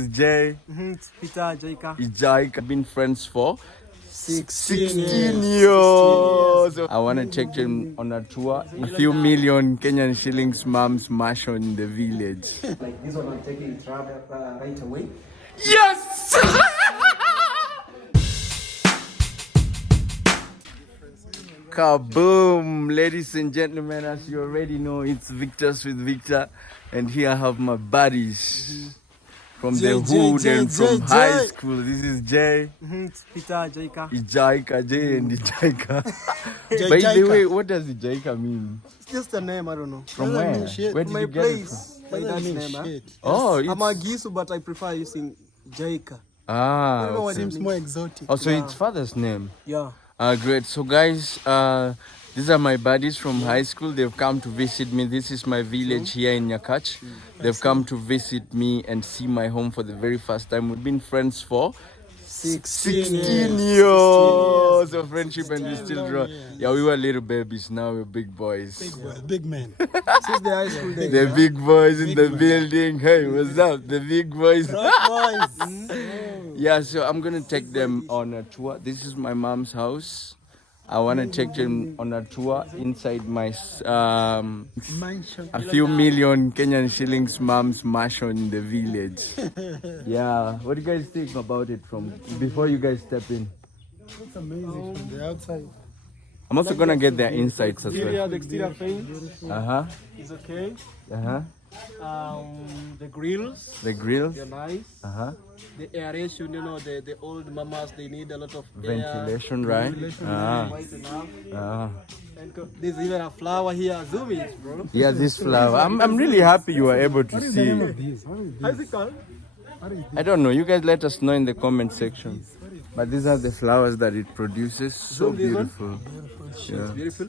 is Jay. It's Peter, Jaika. Jaika. Been friends for 16 years. I want to take him on a tour. A few million Kenyan shillings mom's massion in the village. Like this one, I'm taking it right away. Yes! Kaboom! Ladies and gentlemen, as you already know, it's Victor's with Victor. And here I have my buddies from the hood and from high school. This is Jay. It's Peter, Jaika. Jaika, Jay and Jaika. By the way, what does Jaika mean? It's just a name, I don't know. From where? Where did My you get it from? place. By that name, huh? Oh, I'm a Gisu, but I prefer using Jaika. Ah, I don't know what okay. it means. More exotic. Oh, so it's father's name. Yeah. Great. So guys, these are my buddies from high school. They've come to visit me. This is my village here in Nyakach. They've come to visit me and see my home for the very first time. We've been friends for 16 years of friendship and we still draw. Yeah, we were little babies. Now we're big boys. Big men. Since the high school days. The big boys in the building. Hey, what's up? The big boys. Yeah, so I'm gonna take them on a tour. This is my mom's house. I want to take them on a tour inside my a few million Kenyan shillings mom's mansion in the village. Yeah, what do you guys think about it from before you guys step in? It's amazing from the outside. I'm also gonna get their insights as well. The exterior paint is okay. The grills. The grills. They're nice. The aeration, you know, the old mamas, they need a lot of ventilation, air. right? Quite enough. And there's even a flower here. Zoom it, bro. Yeah, this flower. I'm really happy you were able to see it. How's it called? I don't know. You guys let us know in the comment section. But these are the flowers that it produces. So beautiful. Yeah. It's beautiful.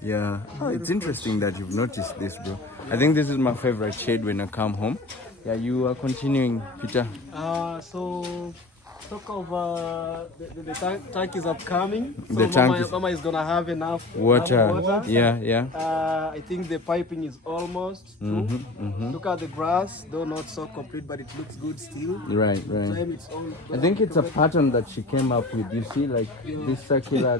Yeah. Oh, it's interesting that you've noticed this, bro. I think this is my favorite shade when I come home. Yeah, you are continuing, Peter. So talk of the tank is upcoming. So The tank mama is gonna have enough water. Yeah. I think the piping is almost through. Look at the grass, though not so complete, but it looks good still. Right. Time it's all I think it's a pattern that she came up with. You see, like this circular.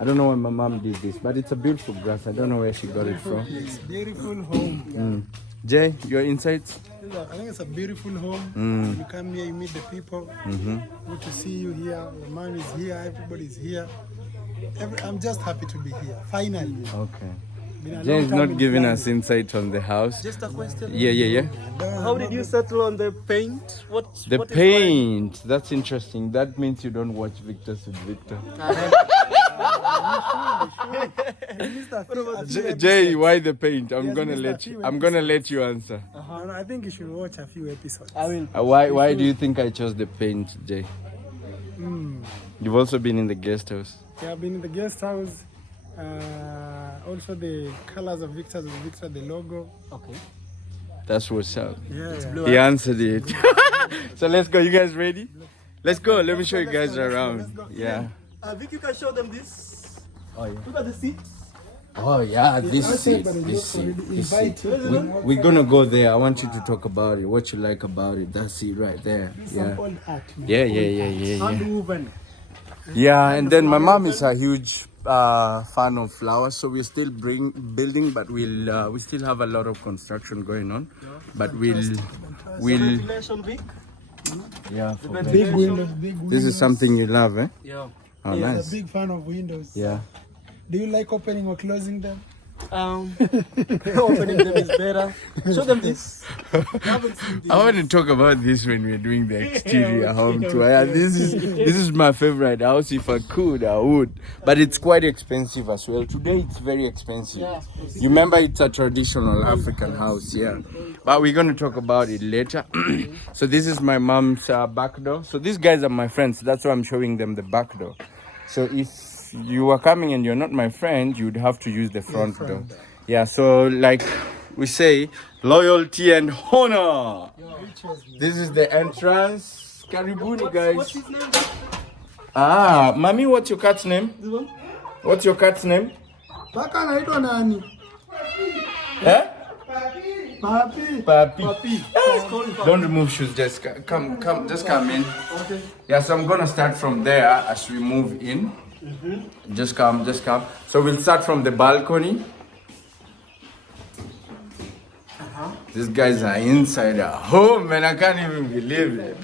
I don't know when my mom did this, but it's a beautiful grass. I don't know where she got it from. It's beautiful home. Jay, your insights? I think it's a beautiful home. When you come here, you meet the people. Good to see you here. Your mom is here. Everybody's here. I'm just happy to be here. Finally. Okay. Jay is not giving us insight on the house. Just a question. Yeah. How did you settle on the paint? What paint? That's interesting. That means you don't watch Victor's with Victor. Jay, why the paint? I'm gonna let you answer. I think you should watch a few episodes. I mean, why do you think I chose the paint, Jay? You've also been in the guest house. Yeah, I've been in the guest house. Also the colors of Victor, the logo. Okay. That's what's up. Yeah. He answered it. So let's go. You guys ready? Let's go. Let me show you guys around. Yeah. Vic, you can show them this. Oh yeah. Look at the seats. Oh yeah, this seat. We're gonna go there. I want you to talk about it. What you like about it? That's it right there. Yeah. Yeah, and then my mom is a huge fan of flowers, so we're still building, but we still have a lot of construction going on. But we'll yeah. Big windows. This is something you love, eh? Yeah. Oh, I'm nice. a big fan of windows. Yeah. Do you like opening or closing them? Opening them is better. Show them this. I want to talk about this when we're doing the exterior home tour. Yeah, this is my favorite house. If I could, I would. But it's quite expensive as well. Today it's very expensive. You remember it's a traditional African house, yeah. But we're going to talk about it later. So this is my mom's back door. So these guys are my friends. That's why I'm showing them the back door. So if you are coming and you're not my friend, you'd have to use the front door. Yeah, so like we say, loyalty and honor. This is the entrance. Karibuni, guys. What's his name? Mami, what's your cat's name? What's your cat's name? Paka anaitwa nani? Eh? Papi. Papi. Let's call it Don't remove shoes, just come, just come in. Okay. Yeah, so I'm gonna start from there as we move in. Just come. So we'll start from the balcony. These guys are inside our home, and I can't even believe it.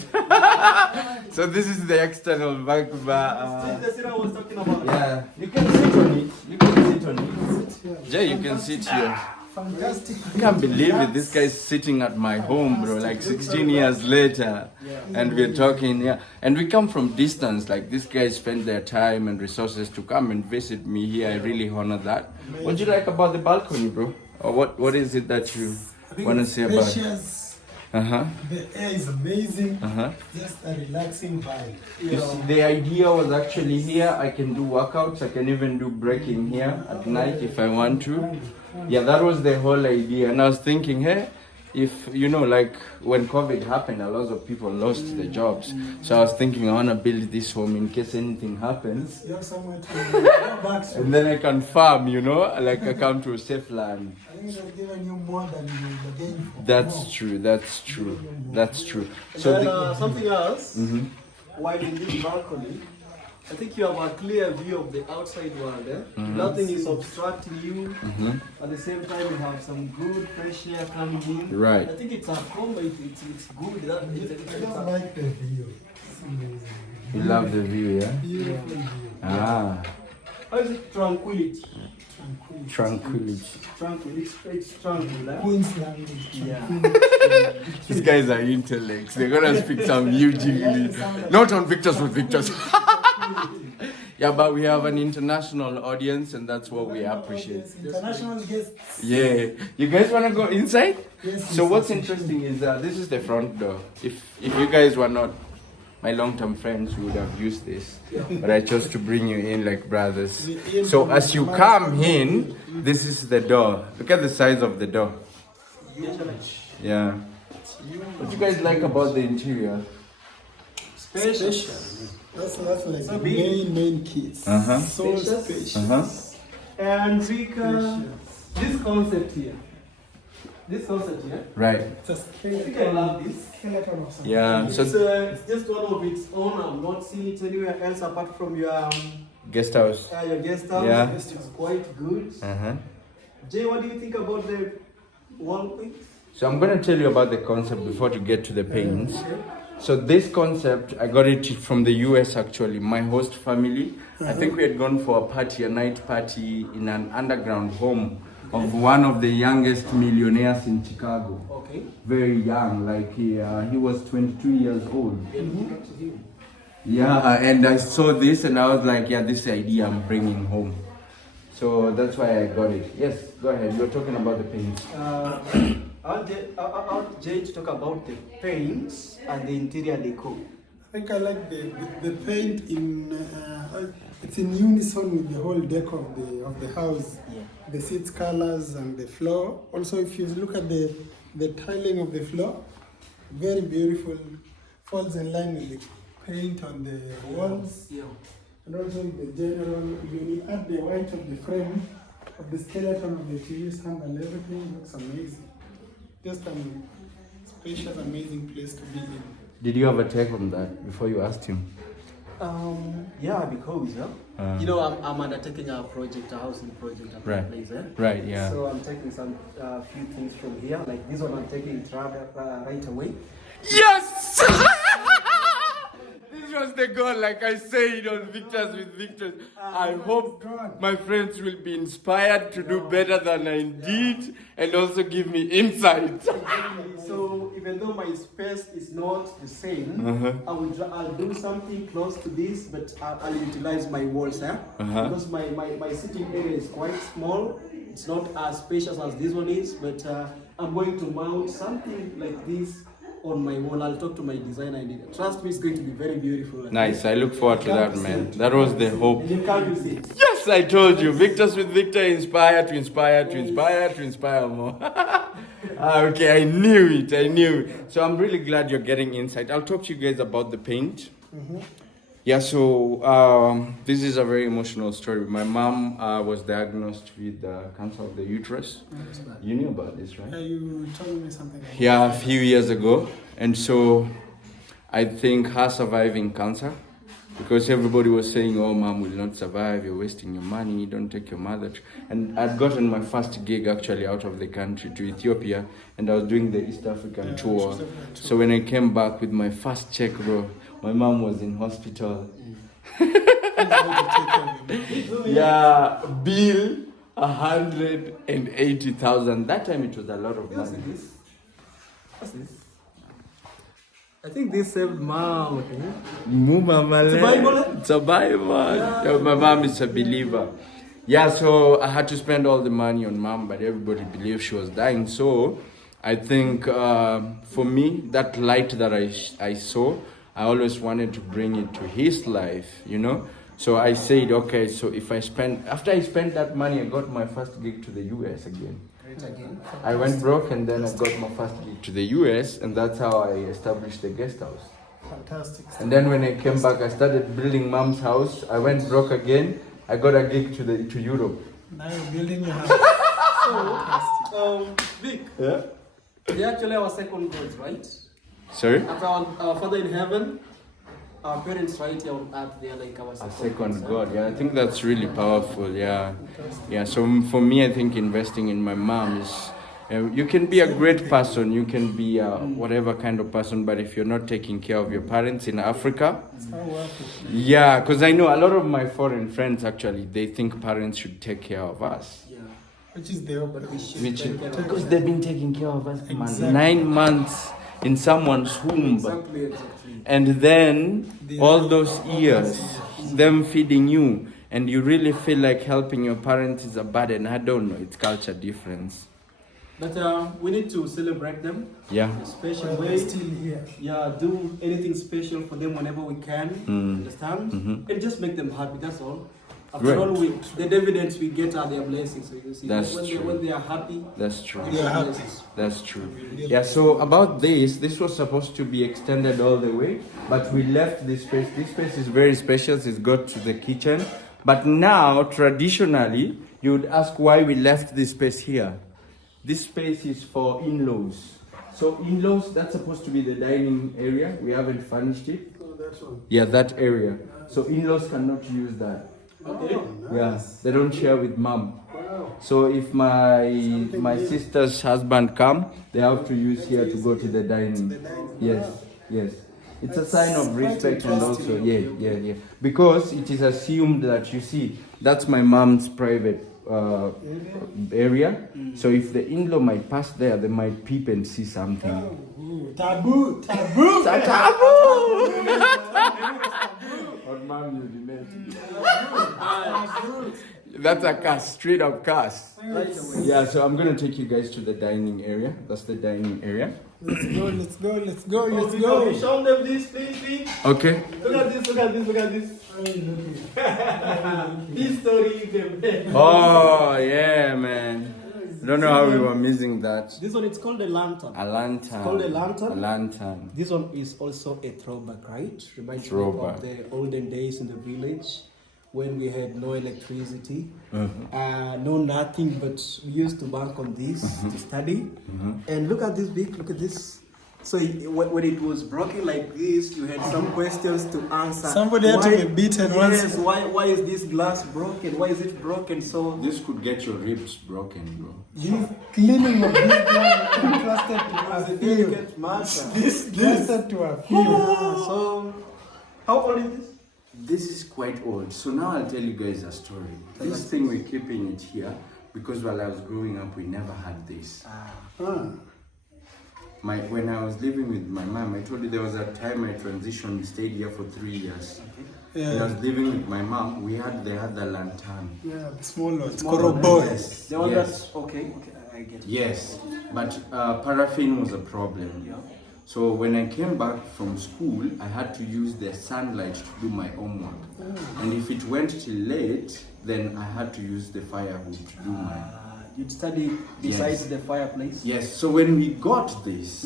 So this is the external back bar. That's what I was talking about. Yeah, you can sit on it. Jay, you can sit here. Fantastic. I can't believe it. This guy's sitting at my home, bro. Like 16 years later, and we're talking. Yeah, and we come from distance. Like these guys spend their time and resources to come and visit me here. I really honor that. What do you like about the balcony, bro? Or what is it that you want to say about it? Spacious. Uh-huh. The air is amazing. Uh-huh. Just a relaxing vibe. You see, the idea was actually here. I can do workouts. I can even do breaking here at night if I want to. Yeah, that was the whole idea. And I was thinking, hey, if you know, like when COVID happened, a lot of people lost their jobs. So I was thinking, I want to build this home in case anything happens. You have somewhere to go back to. And then I can farm, you know, like I come to a safe land. I think they've given you more than you gained for. That's true. That's true. That's true. So So then, the, something else, while in this balcony, I think you have a clear view of the outside world. Nothing is obstructing you. At the same time, you have some good fresh air coming in. Right. I think it's a combo. It's good. I don't like the view. It's amazing. you love the view, yeah? Beautiful view. Ah, How is it? Tranquility. Tranquility. tranquility. It's tranquil. Queensland. Yeah. These guys are intellects. They're gonna speak some huge English. Not on Victors with Victors. Yeah, but we have an international audience, and that's what we appreciate. International guests. Yeah, you guys wanna go inside? Yes. So what's interesting is that this is the front door. If you guys were not my long-term friends, we would have used this, but I chose to bring you in like brothers. So as you come in, this is the door. Look at the size of the door. Yeah. What do you guys like about the interior? Spacious. That's like the main kids. Uh-huh. So Spacious. spacious. Uh-huh. And this concept here. Right. It's a I think I love this. skeleton of something. Yeah. It's, So it's just one of its own. I've not seen it anywhere else apart from your guest house. guest house. Yeah. It's quite good. Uh-huh. Jay, what do you think about the one thing? So I'm gonna tell you about the concept before you get to the paints. So this concept, I got it from the US actually. My host family, I think we had gone for a party, a night party in an underground home of one of the youngest millionaires in Chicago. Okay. Very young, like he was 22 years old. Yeah, and I saw this and I was like, yeah, this idea I'm bringing home. So that's why I got it. Yes, go ahead. You're talking about the paints. I want Jay to talk about the paints and the interior decor. I think I like the paint in it's in unison with the whole decor of the house. Yeah. The seats colors and the floor. Also, if you look at the tiling of the floor, very beautiful. Falls in line with the paint on the walls. Yeah. And also with the general, you add the white of the frame of the skeleton of the TV stand and everything looks amazing. Just a spacious, amazing place to be in. Did you have a take on that before you asked him? Yeah, because you know I'm undertaking a project, a housing project at Right. my place. Right, yeah. So I'm taking some few things from here, like this one. I'm taking it right away. Yes! This was the goal, like I said on Victors with Victors. I hope my friends will be inspired to do better than I did and also give me insights. So even though my space is not the same, I'll do something close to this, but I'll utilize my walls because my sitting area is quite small. It's not as spacious as this one is, but I'm going to mount something like this on my wall. I'll talk to my designer and trust me, it's going to be very beautiful. Nice, I look forward to that, man. That was the hope. You can't see it. Yes, I told you. Victors with Victor, inspire to inspire to inspire to inspire more. Okay, I knew it. So I'm really glad you're getting insight. I'll talk to you guys about the paint. Yeah, so this is a very emotional story. My mom was diagnosed with cancer of the uterus. You knew about this, right? You told me something about Yeah, a few years ago. And so I think her surviving cancer, because everybody was saying, oh, mom will not survive, you're wasting your money, don't take your mother. And I'd gotten my first gig actually out of the country to Ethiopia, and I was doing the East African tour. So when I came back with my first check, bro, my mom was in hospital. Yeah, bill 180,000. That time it was a lot of money. What's this? I think this saved mom. It's a Bible? It's a Bible. Yeah, my mom is a believer. Yeah, so I had to spend all the money on mom, but everybody believed she was dying. So I think for me, that light that I saw, I always wanted to bring it to his life, you know. So I said, okay, so if after I spent that money, I got my first gig to the US again. I went broke and then I got my first gig to the US, and that's how I established the guest house. Fantastic. And then when I came back, I started building mom's house. I went broke again. I got a gig to Europe. Now you're building your house. Vic, Yeah? they actually our second gods, right? Sorry? After our Father in heaven, our parents right here on earth, they are like our A second second gods, God. Yeah, I think that's really powerful. Yeah. Yeah. So for me, I think investing in my mom is. You can be a great person, you can be whatever kind of person, but if you're not taking care of your parents in Africa, yeah, because I know a lot of my foreign friends actually, they think parents should take care of us. Yeah. Which is the opposite. Because they've been taking care of us, man. Exactly. 9 months in someone's womb. Exactly. And then all those years, them feeding you, and you really feel like helping your parents is a burden. I don't know, it's culture difference. But we need to celebrate them. Yeah. In a special They're way. still here. Yeah, do anything special for them whenever we can. Understand? And just make them happy. That's all. After all, the dividends we get are their blessings. So you see, That's when true. they are happy, That's true. we get happy. blessings. That's true. Yeah, so about this was supposed to be extended all the way, but we left this space. This space is very special. It's got to the kitchen. But now, traditionally, you would ask why we left this space here. This space is for in-laws. So in-laws, that's supposed to be the dining area. We haven't furnished it. Oh, that's one. Yeah, that area. So in-laws cannot use that. Okay. Yeah, they don't share with mom. Wow. So if my sister's husband come, they have to use here to go to the dining. Yes, yes. It's a sign of respect and also yeah. Because it is assumed that you see, that's my mom's private area. So if the in-law might pass there, they might peep and see something. Taboo. It's a taboo. That's a curse, straight up curse. Yeah, so I'm gonna take you guys to the dining area. That's the dining area. Let's go. Show them this, please. Okay. Look at this. This story is the best. Oh yeah, man. I don't know how we were missing that. This one, it's called a lantern. A lantern. It's called a lantern. A lantern. This one is also a throwback, right? Reminds me Throwback. of the olden days in the village when we had no electricity, no nothing, but we used to bank on this to study. And look at this, Vic, look at this. So when it was broken like this, you had some questions to answer. Somebody had to be beaten once. Yes, why is this glass broken? Why is it broken? So This could get your ribs broken, bro. This cleaning of this glass contrasted to it's a a few. delicate matter. Contrasted to a few. So how old is this? This is quite old. So now I'll tell you guys a story. This thing, we're keeping it here because while I was growing up, we never had this. When I was living with my mom, I told you there was a time I transitioned, we stayed here for 3 years. When I was living with my mom, we had the other lantern. Yeah, the small one. Smaller Koroboy. Yes. The one Yes. that's okay, I get it. Yes, but paraffin was a problem. Yeah. So when I came back from school, I had to use the sunlight to do my homework. And if it went till late, then I had to use the firewood to do my... You'd study besides Yes. the fireplace. Yes, so when we got this,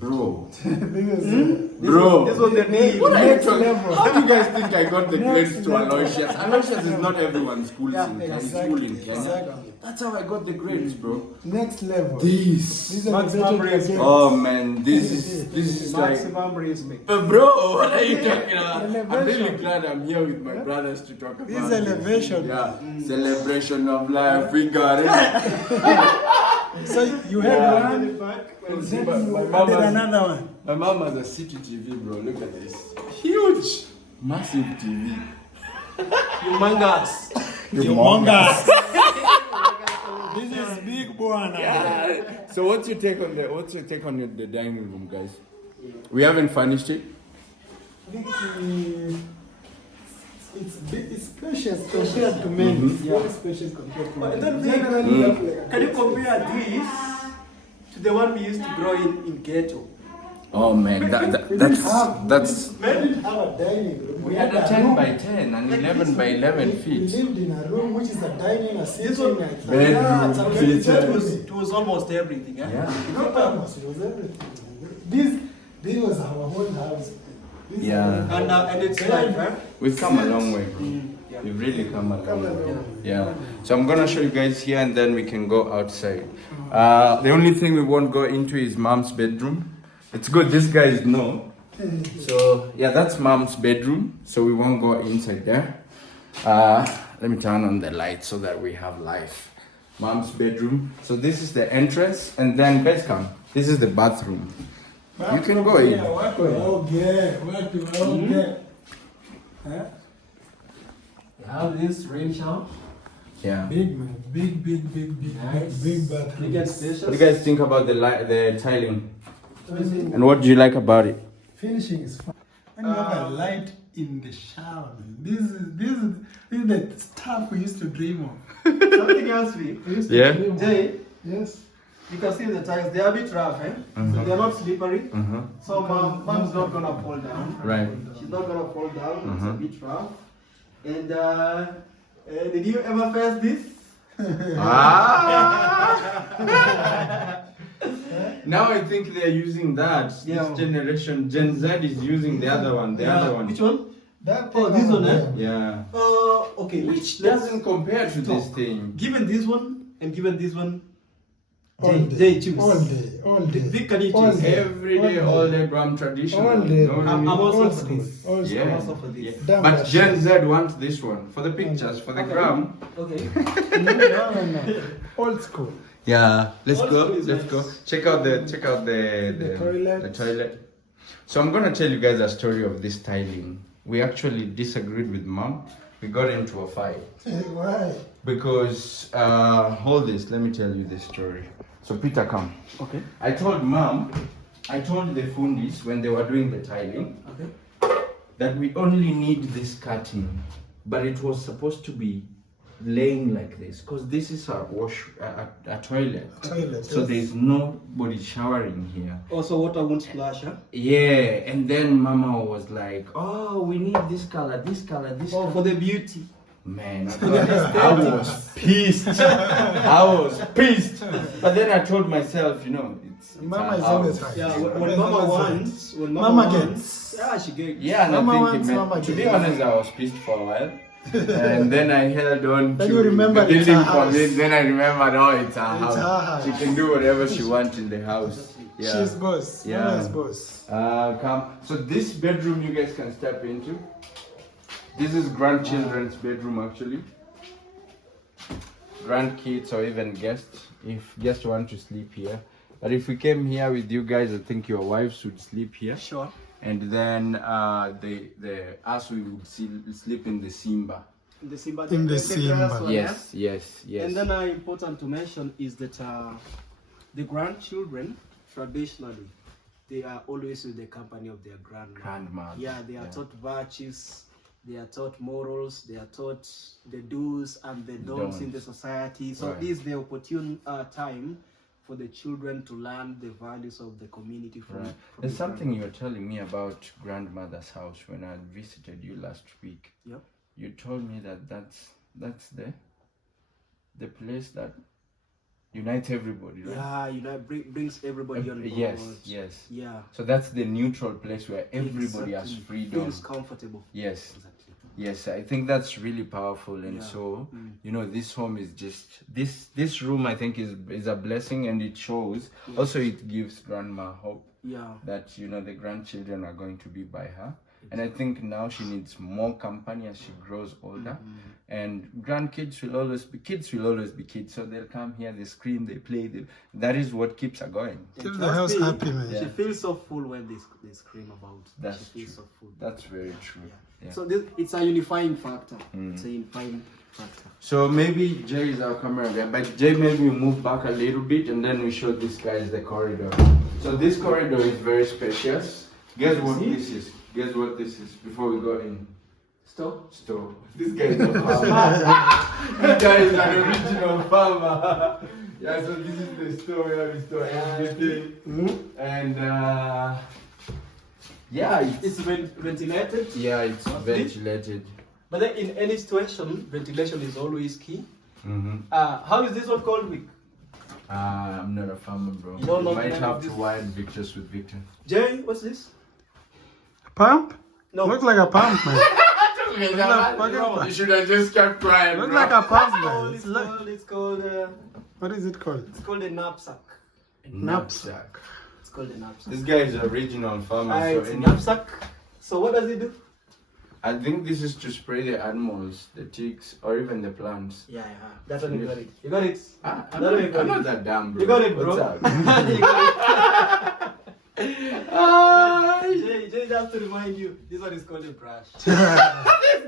bro, This Bro. This was the name. What are you Next talking? level. How do you guys think I got the Next grades to level. Aloysius? Aloysius is not everyone's school in Kenya. School in Kenya. Exactly. That's how I got the grades, bro. Next level. This. These are Maximum the respect. Oh man, this is like. Maximum respect. But bro, what are you talking about? I'm Elevation. really glad I'm here with my brothers to talk about This is elevation. Yeah, celebration of life. We got it. So you had Yeah. one, and then you added another one. My mom has a city TV, bro. Look at this. Huge, massive TV. Humongous. Humongous. This is big one. So what's your take on the dining room, guys? We haven't furnished it. I think it's big, it's spacious compared to many. It's very spacious compared to But many. don't think- Generally, you have like a Can you compare this to the one we used to grow in ghetto? Oh man, We that's didn't have a dining room. we had a 10 by 10 and 11 by 11 We feet. lived in a room which is a dining, a This sitting, one- a Bedroom, Yeah, kitchen. it was almost everything. Eh? Yeah. Not almost, it was everything. This was our whole house. This Yeah. And it's like, huh? We've come a long way, bro. Yeah. We've really come a long way. way. Yeah. So I'm gonna show you guys here and then we can go outside. The only thing we won't go into is mom's bedroom. It's good, these guys know. So yeah, that's mom's bedroom. So we won't go inside there. Let me turn on the light so that we have life. Mom's bedroom. So this is the entrance, and then guys come. This is the bathroom. You can go in. What we all get, what we all get. Huh? We have this rain shower. Yeah. Big man, big Nice. bathroom. Big and What spacious. do you guys think about the tiling? And what do you like about it? Finishing is fun. When you have a light in the shower, man. This is the stuff we used to dream of. Something else we We used Yeah. to dream of. Jay, Yes. you can see the tiles, they are a bit rough, eh? So they are not slippery. Uh-huh. So mom's not gonna fall down. Right. She's not gonna fall down. It's a bit rough. And did you ever face this? Now I think they're using that. Yeah. This generation, Gen Z is using the other one. The other one. Which one? That Oh, thing this over one, eh? there. Yeah. Okay. Which let's- doesn't compare to this Stop. thing. Given this one and given this one, All Jay, day. Jay choose. All day. All day. Vic, can you All choose? day. Every day, all day, Bram traditional. All day. No, no, I'm no. also Old for school. this. Old school. Yeah. Also for this. Yeah. Damn But that Gen shit. Z wants this one for the pictures, for the Okay. gram. Okay. No. Old school. Yeah, let's Old go. school is Let's nice. go. Check out the toilet. The toilet. So I'm gonna tell you guys a story of this tiling. We actually disagreed with mom. We got into a fight Why? because hold this. Let me tell you this story. So Peter, come. Okay. I told the fundis when they were doing the tiling Okay. that we only need this curtain, but it was supposed to be laying like this because this is a toilet. Toilet. So yes. there's nobody showering here. Also, water won't splash, huh? Yeah, and then Mama was like, "Oh, we need this color, this color, this Oh, color." for the beauty. Man, I was pissed. I was pissed. But then I told myself, it's Mama our is always house. right. Yeah, Mama when is Mama always wants, when Mama Mama gets. wants, yeah, she gets. Yeah, and Mama I wants, think it meant, Mama to be gets. honest, I was pissed for a while. And then I held on Then to you remember the it's building her for house. me. Then I remembered, oh, it's her It's house. her house. She can do whatever she wants in the house. Yeah. She's boss. Yeah. Mama is boss. Come. So this bedroom you guys can step into. This is grandchildren's bedroom actually. Grandkids or even guests, if guests want to sleep here. But if we came here with you guys, I think your wives would sleep here. Sure. And then us we would sleep in the Simba. In the Simba. In the first Simba. one, Yes. yeah? And then important to mention is that the grandchildren, traditionally, they are always with the company of their Grandmother. Yeah, they are taught virtues, they are taught morals, they are taught the do's and the don'ts in the society. So Right. this is the opportune time for the children to learn the values of the community from, Right. from There's the something you were telling me about grandmother's house when I visited you last week. Yep. You told me that that's the place that unites everybody, right? Yeah, you know, brings everybody on board. Yes. Yeah. So that's the neutral place where everybody has Exactly. freedom. Feels comfortable. Yes. Exactly. Yes, I think that's really powerful, and Yeah. so you know, this home is just this room. I think is a blessing, and it shows. Yes. Also, it gives grandma hope Yeah. that, you know, the grandchildren are going to be by her, and I think now she needs more company as she grows older. And grandkids will always be kids. Will always be kids, so they'll come here, they scream, they play. That is what keeps her going. Keep the house happy, man. She feels so full when they scream about. That's she feels true. so full. That's very true. Yeah. So it's a unifying factor. It's a unifying factor. So maybe Jay is our camera guy, but Jay, maybe we move back a little bit and then we show these guys the corridor. So this corridor is very spacious. Guess what this is? Guess what this is before we go in? Store. This guy is a farmer. This guy is an original farmer. Yeah, so this is the store where we store everything. And yeah, It's ventilated. yeah, it's ventilated. But then in any situation, ventilation is always key. How is this one called, Vic? I'm not a farmer, bro. You don't know You might the name have of to this? wire Victor's with Victor. Jay, what's this? Pump? No. Looks like a pump, man. You should have just kept quiet. Looks bro. like a pump, man. It's called What is it called? it's called a knapsack. knapsack. It's called a knapsack. This guy is a regional farmer, so It's a knapsack. So what does it do? I think this is to spray the animals, the ticks, or even the plants. Yeah. That's what you got it. You got it. I'm That's what you got not it. that dumb, bro. You got it, bro. What's up? You got it. Jay, just to remind you, this one is called a brush.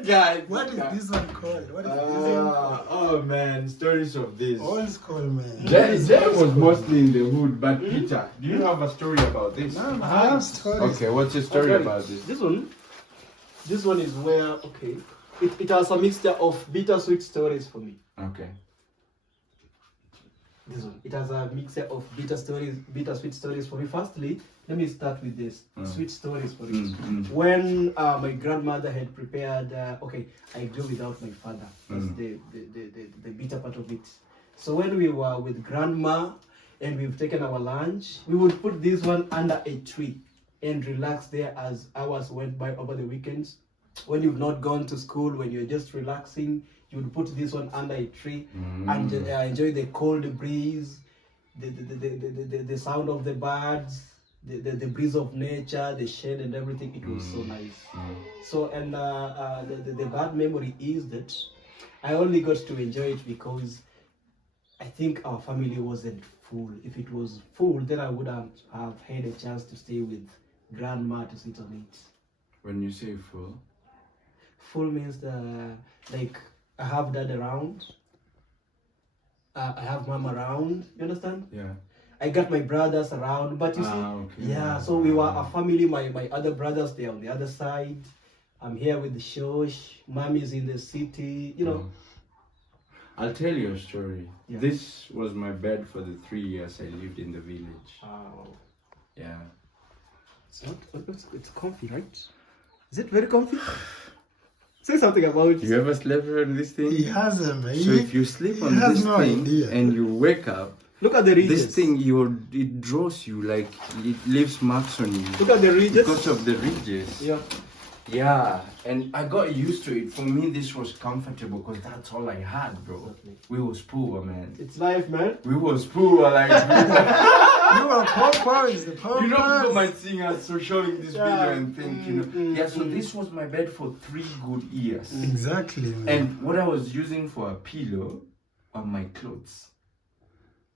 Guy. What is this one called? What is this one called? Oh man, stories of this. Old school, man. Jay was mostly in the hood, but Peter, do you have a story about this? No, I have stories. Okay, what's your story Okay. about this? This one is where it has a mixture of bittersweet stories for me. Okay. This one, it has a mixture of bittersweet stories for me. Firstly, let me start with this sweet stories for it. When my grandmother had prepared, I grew without my father. That's the bitter part of it. So when we were with grandma and we've taken our lunch, we would put this one under a tree and relax there as hours went by over the weekends. When you've not gone to school, when you're just relaxing, you would put this one under a tree and enjoy the cold breeze, the sound of the birds, the breeze of nature, the shade and everything. It was so nice. So, and the bad memory is that I only got to enjoy it because I think our family wasn't full. If it was full, then I would have had a chance to stay with grandma to sit on it. When you say Full means like I have dad around, I have mom around. You understand? yeah. I got my brothers around, but you see, Okay. yeah. So we were a family. My other brothers, they're on the other side. I'm here with the shosh. Mom is in the city. You know. I'll tell you a story. Yeah. This was my bed for the 3 years I lived in the village. Wow. Yeah. It's comfy, right? Is it very comfy? Say something about it. You ever slept on this thing? He hasn't, man. So if you sleep he on has this no thing idea. and you wake up, Look at the ridges. this thing it draws you, like it leaves marks on you Look at the ridges. because of the ridges. Yeah. Yeah, and I got used to it. For me, this was comfortable because that's all I had, bro. Exactly. We was poor, man. It's life, man. We was poor, like. You are paupers, the paupers. You know, people might see us so showing this video and think, yeah, so mm. this was my bed for 3 good years. Exactly, man. And what I was using for a pillow are my clothes.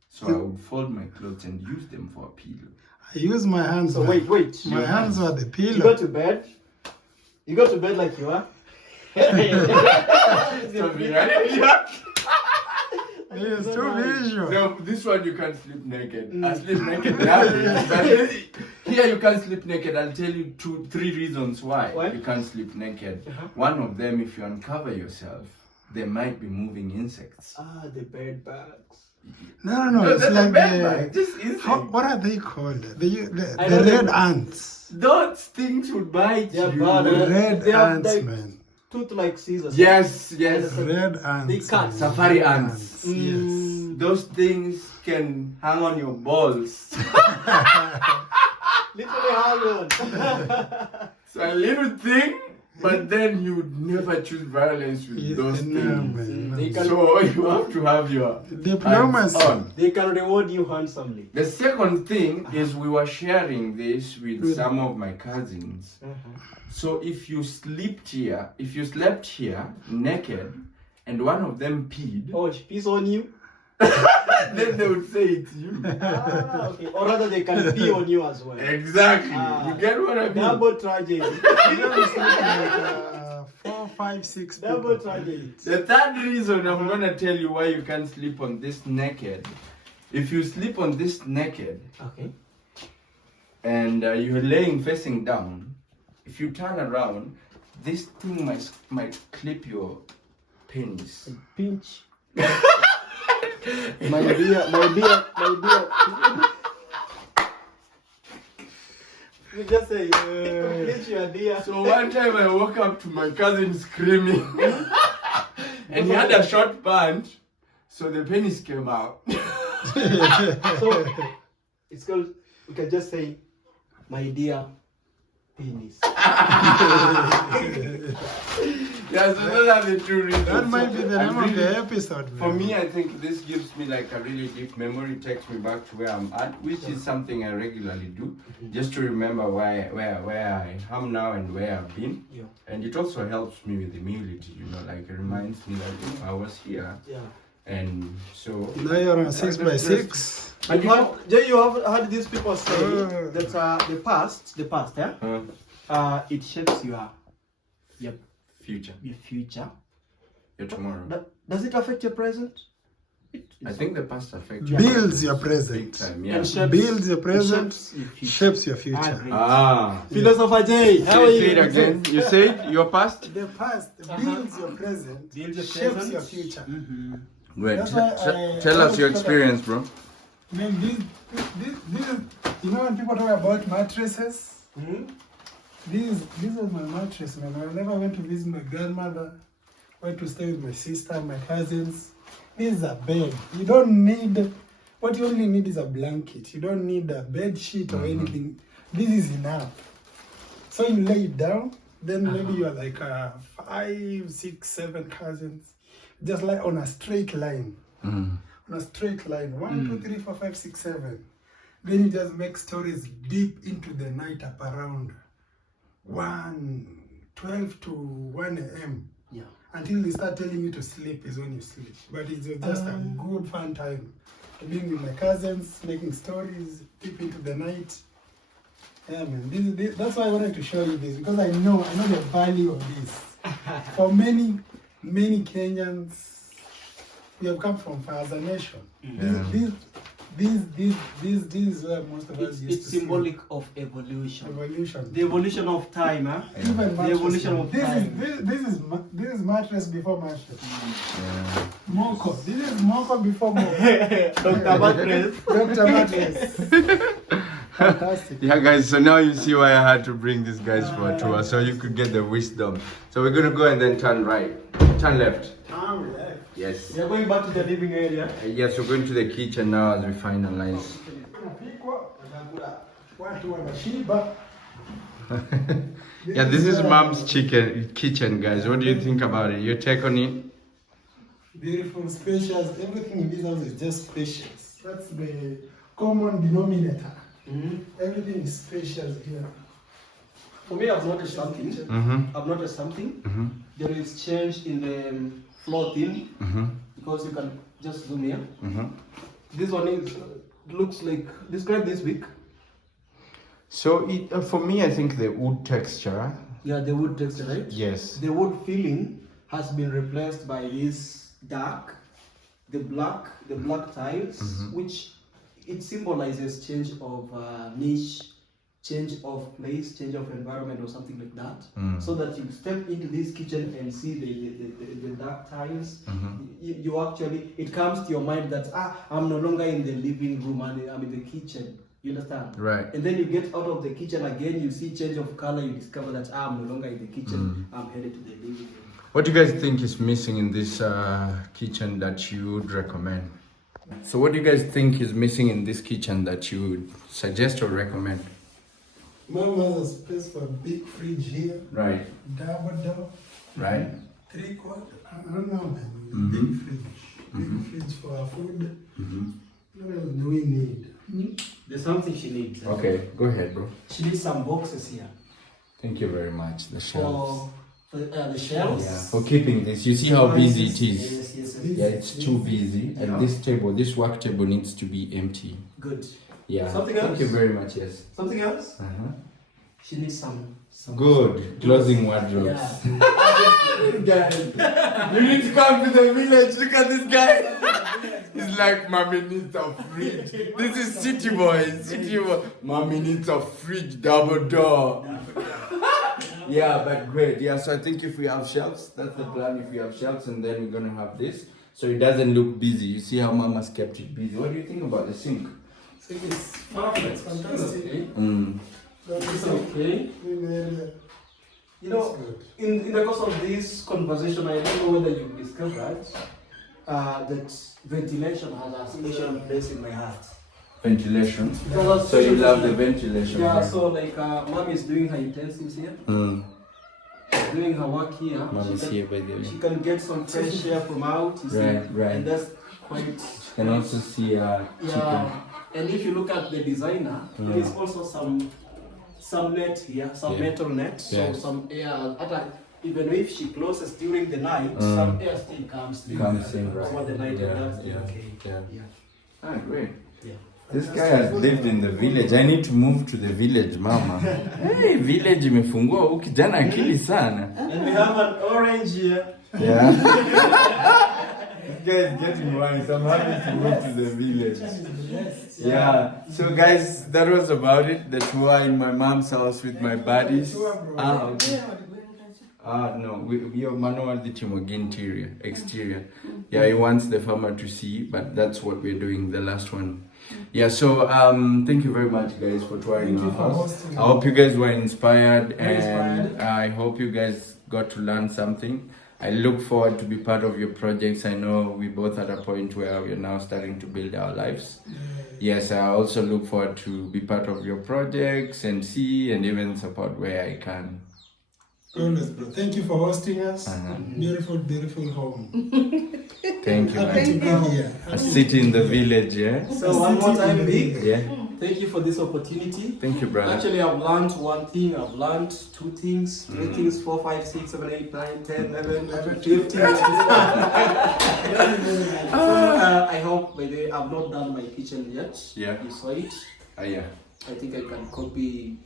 So I would fold my clothes and use them for a pillow. I use my hands. So man. wait. My hands were the You go pillow. to bed. You go to bed like you are. It's too visual. So this one you can't sleep naked. I sleep naked. But here you can't sleep naked. I'll tell you 3 reasons why you can't sleep naked. One of them, if you uncover yourself, there might be moving insects. The bed bugs. No, it's like what are they called? The red ants. Those things would bite They're you. bad, Red they have ants, like man. tooth like scissors. Yes. Red ants. They cut. man. Safari Red ants. Yes. those things can hang on your balls. Literally hang on. So a little thing, but then you would never choose violence with those things. They can, So you have to have your Diplomacy. hands on. they can reward you handsomely. The second thing is we were sharing this with some of my cousins. So if you slept here naked, and one of them peed, Oh, she pees on you? then they would say it's you. Okay. Or rather, they can pee on you as well. Exactly. You get what I mean? Double tragedy. 4, 5, 6 Double people. tragedy. The third reason I'm gonna tell you why you can't sleep on this naked. If you sleep on this naked Okay. and you're laying facing down, if you turn around, this thing might clip your penis. Pinch. my dear. You just say, pinch your dear. So one time I woke up to my cousin screaming, and he had a short punch, so the penis came out. So it's called. We can just say, my dear penis. Yeah, so those are the two reasons. That might be the I name of really- the episode. For me, I think this gives me like a really deep memory, takes me back to where I'm at, which is something I regularly do, just to remember where I am now and where I've been. Yeah. And it also helps me with humility, like it reminds me that I was here. Yeah. And so Now you're on 6 by 6. And you have heard these people say that the past, it shapes your future, future. your tomorrow. Does it affect your present? I think the past affects Builds your big present. time, yeah. And shapes, Builds your present, shapes your future. shapes your future. Agree. Ah. Philosopher J, how are Say you? it again. You said your past? The past builds your present, Builds your shapes present. your future. Wait, That's why I- tell I us your always experience, bro. Man, this you know when people talk about mattresses? This is my mattress, man. I never went to visit my grandmother, went to stay with my sister, my cousins. This is a bed. You don't need, what you only need is a blanket. You don't need a bed sheet or anything. This is enough. So you lay it down, then maybe you are like 5, 6, 7 cousins, just like on a straight line. On a straight line. 1, 2, 3, 4, 5, 6, 7. Then you just make stories deep into the night up around 12 to 1 a.m. Yeah. Until they start telling you to sleep is when you sleep. But it's just a good fun time. Being with my cousins, making stories deep into the night. Yeah, man. That's why I wanted to show you this, because I know the value of this. For many Kenyans, we have come from far as a nation. This is where most of us used It's to symbolic sleep. of evolution. Evolution. The evolution of time, huh? Even The mattress, evolution of time. this is mattress before mattress. Moko. This is Moko before Moko. Dr. Mattress. Dr. Mattress. Fantastic. Yeah, guys, so now you see why I had to bring these guys for a tour, so you could get the wisdom. So we're gonna go and then turn right, turn left. Yes. We are going back to the living area. Yes, we're going to the kitchen now as we finalize. Yeah, this is mom's kitchen, guys. What do you think about it? Your take on it? Beautiful, spacious. Everything in this house is just spacious. That's the common denominator. Everything is spacious here. For me, I've noticed something. There is change in the floor theme, because you can just zoom here. This one looks like, describe this week. So for me, I think the wood texture. Yeah, the wood texture, right? Yes. The wood feeling has been replaced by this dark, the black tiles, which it symbolizes change of niche, change of place, change of environment, or something like that. So that you step into this kitchen and see the dark tiles, you actually, it comes to your mind that I'm no longer in the living room, I'm in the kitchen. You understand? Right. And then you get out of the kitchen again, you see change of color, you discover that I'm no longer in the kitchen, I'm headed to the living room. What do you guys think is missing in this kitchen that you would recommend? So what do you guys think is missing in this kitchen that you would suggest or recommend? Mom has a space for a big fridge here. Right. Double door. Right. 3/4. I don't know, man. Mhm. Big fridge. Big fridge for our food. What else do we need? There's something she needs. Okay, go ahead, bro. She needs some boxes here. Thank you very much. The shelves. For the shelves. Yeah, for keeping this. You see how busy it is. Yes. Yeah, it's too busy. And this table, this work table needs to be empty. Good. Yeah. Something Thank else? you very much, yes. Something else? Uh-huh. She needs some Good. Closing wardrobes. Yeah. You need to come to the village. Look at this guy. He's like, Mommy needs a fridge. This is city boy. City boy. Mommy needs a fridge, double door. Yeah, but great. Yeah, so I think if we have shelves, that's the plan. If we have shelves, and then we're gonna have this, so it doesn't look busy. You see how Mama's kept it busy. What do you think about the sink? So it's Perfect. fantastic. Okay. That's Okay. in the area. You know, in the course of this conversation, I don't know whether you've discovered that ventilation has a special place in my heart. Ventilation. Because So you love the ventilation. Yeah, part. so like mom is doing her intensives here, doing her work here. Mom is She here, by the way. She can get some fresh air from out, you see, Right. and that's quite. You can also see chicken. Yeah, and if you look at the designer, there is also some net here, some metal net, so Yes. some air. Even if she closes during the night, some air still comes through. Comes in, right. For the night, Yeah, and that's yeah, okay. yeah. Yeah. Ah, great. Yeah. This guy has lived in the village. I need to move to the village, mama. Hey, village imefungua huyu kijana akili sana. And we have an orange here. Yeah. This guy is getting wise. I'm happy to move to the village. Yeah. So guys, that was about it. The tour in my mom's house with my buddies. Ah, okay. No, we are manual the interior, exterior. Yeah, he wants the farmer to see, but that's what we're doing, the last one. Yeah, so thank you very much guys for touring our house. I hope you guys were inspired, and I hope you guys got to learn something. I look forward to be part of your projects. I know we both at a point where we're now starting to build our lives. Yes, I also look forward to be part of your projects and see and even support where I can. Always, bro. Thank you for hosting us. Beautiful, beautiful home. Thank you, Happy to man. be here. A city in the village, yeah? So one more time, Vic. Yeah. Thank you for this opportunity. Thank you, brother. Actually, I've learned one thing, I've learned two things, three things, 4, 5, 6, 7, 8, 9, 10, 11, 15. I hope by the way, I've not done my kitchen yet. Yeah. You saw it. Yeah. I think I can copy.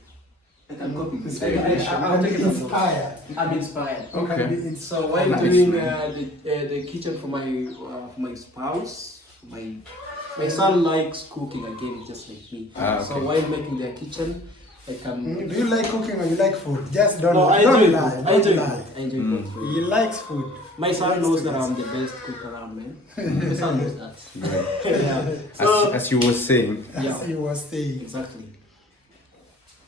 this. I'm inspired. I'm inspired. Okay. So while Nice, doing man. the kitchen for my spouse, my son likes cooking again, just like me. Ah, So okay. while making their kitchen, I can. Do you like cooking or you like food? Just don't, No, I don't enjoy lie. it. Don't I enjoy lie. it. I enjoy both. He likes food. My son knows that I'm the best cook around, man. My son knows that. Yeah. As, So as you were saying. As he was saying. exactly.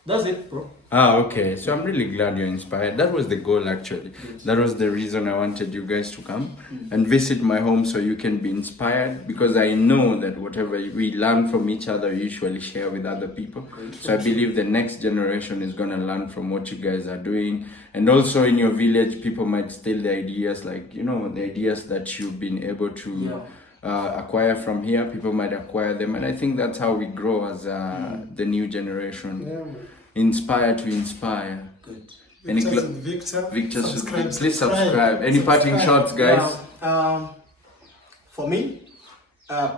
That's it, bro. Ah, okay. So I'm really glad you're inspired. That was the goal, actually. That was the reason I wanted you guys to come and visit my home so you can be inspired, because I know that whatever we learn from each other, we usually share with other people. So I believe the next generation is going to learn from what you guys are doing. And also in your village, people might steal the ideas, like, you know, the ideas that you've been able to acquire from here. People might acquire them. And I think that's how we grow as the new generation. Yeah, man. Inspire to inspire. Good. Any Victor, Victor, subscribe, please subscribe. Any parting shots, guys? For me,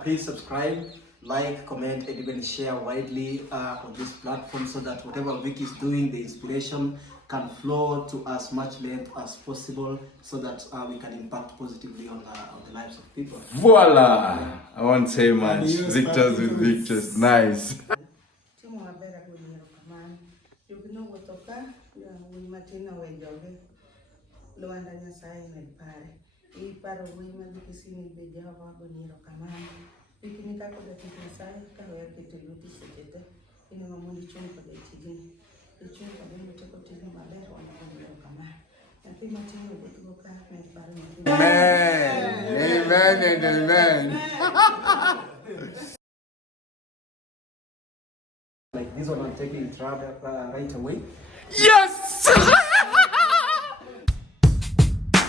please subscribe, like, comment, and even share widely on this platform so that whatever Vic is doing, the inspiration can flow to as much length as possible, so that we can impact positively on the lives of people. Voila! I won't say much. Adios, Victors with adios. Victors. Nice. Luanda Nyasaye med pare. Iparo wuoyi ma kisini be Jehova goniro kamano. Ikini kako da tich Nyasaye ka wer kete luti sekete. Ino ma mundi chung kode tijini. Ichung kode muteko tijini maber wana goniro kamano. Nyathi matin obedo ka ne paro ni. Amen and amen. Like this one, I'm taking it right away. Yes!